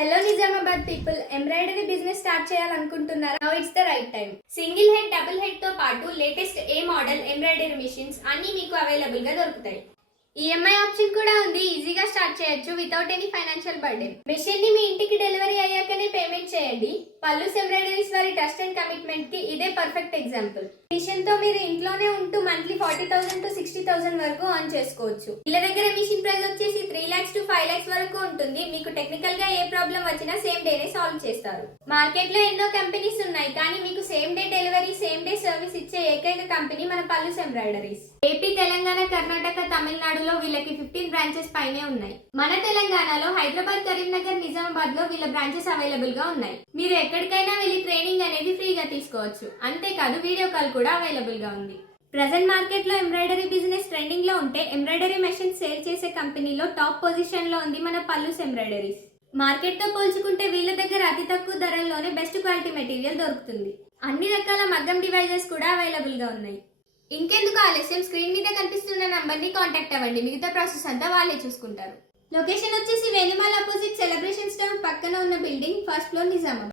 Hello Nizamabad people, embroidery business start చేయాలనుకుంటున్నారా? Now it's the right time. Single head, double head తో పాటు latest ఏ model embroidery machines అన్ని మీకు అవైలబుల్ గా దొరుకుతాయి. ఈఎంఐ ఆప్షన్ కూడా ఉంది. ఈజీగా స్టార్ట్ చేయొచ్చు without any financial burden. Machine ని మీ ఇంటికి డెలివరీ అయ్యాకనే పేమెంట్ చేయండి. పల్లూస్ ఎంబ్రాయిడరీస్ వారి ట్రస్ట్ అండ్ కమిట్మెంట్ కి ఇదే పర్ఫెక్ట్ ఎగ్జాంపుల్. మిషన్ తో మీరు ఇంట్లోనే ఉంటూ మంత్లీ 40,000 to 60,000 వరకు ఆన్ చేసుకోవచ్చు. వీళ్ళ దగ్గర మిషన్ ప్రైస్ వచ్చేసి 3 lakhs to 5 lakhs వరకు ఉంటుంది. మీకు టెక్నికల్ గా ఏ ప్రాబ్లం వచ్చినా సేమ్ డేనే సాల్వ్ చేస్తారు. మార్కెట్ లో ఎన్నో కంపెనీస్ ఉన్నాయి, కానీ మీకు same day delivery, same day service ఇచ్చే ఏకైక కంపెనీ మన పల్లూస్ ఎంబ్రాయిడరీస్. ఏపీ, తెలంగాణ, కర్ణాటక, తమిళనాడులో వీళ్ళకి 15 బ్రాంచెస్ పైనే ఉన్నాయి. మన తెలంగాణలో హైదరాబాద్, కరీంనగర్, నిజామాబాద్ లో వీళ్ళ బ్రాంచెస్ అవైలబుల్ గా ఉన్నాయి. మీరు ఎక్కడికైనా వెళ్ళి ట్రైనింగ్ అనేది ఫ్రీగా తీసుకోవచ్చు. అంతేకాదు వీడియో కాల్ కూడా అవైలబుల్ గా ఉంది. ప్రెజెంట్ మార్కెట్ లో ఎంబ్రాయిడరీ బిజినెస్ ట్రెండింగ్ లో ఉంటే ఎంబ్రాయిడరీ మెషిన్ సేల్ చేసే కంపెనీలో టాప్ పొజిషన్ లో ఉంది మన పల్లూస్ ఎంబ్రాయిడరీస్. మార్కెట్ తో పోల్చుకుంటే వీళ్ళ దగ్గర అతి తక్కువ ధరల్లోనే బెస్ట్ క్వాలిటీ మెటీరియల్ దొరుకుతుంది. అన్ని రకాల మగ్గం డివైజెస్ కూడా అవైలబుల్ గా ఉన్నాయి. ఇంకెందుకు ఆలస్యం, స్క్రీన్ మీద కనిపిస్తున్న నంబర్ ని కాంటాక్ట్ అవ్వండి. మిగతా ప్రాసెస్ అంతా వాళ్ళే చూసుకుంటారు. లొకేషన్ వచ్చేసి వేణుమాల్ అపోజిట్ సెలబ్రేషన్ స్టవ్ పక్కన ఉన్న బిల్డింగ్, ఫస్ట్ ఫ్లోర్, నిజామాబాద్.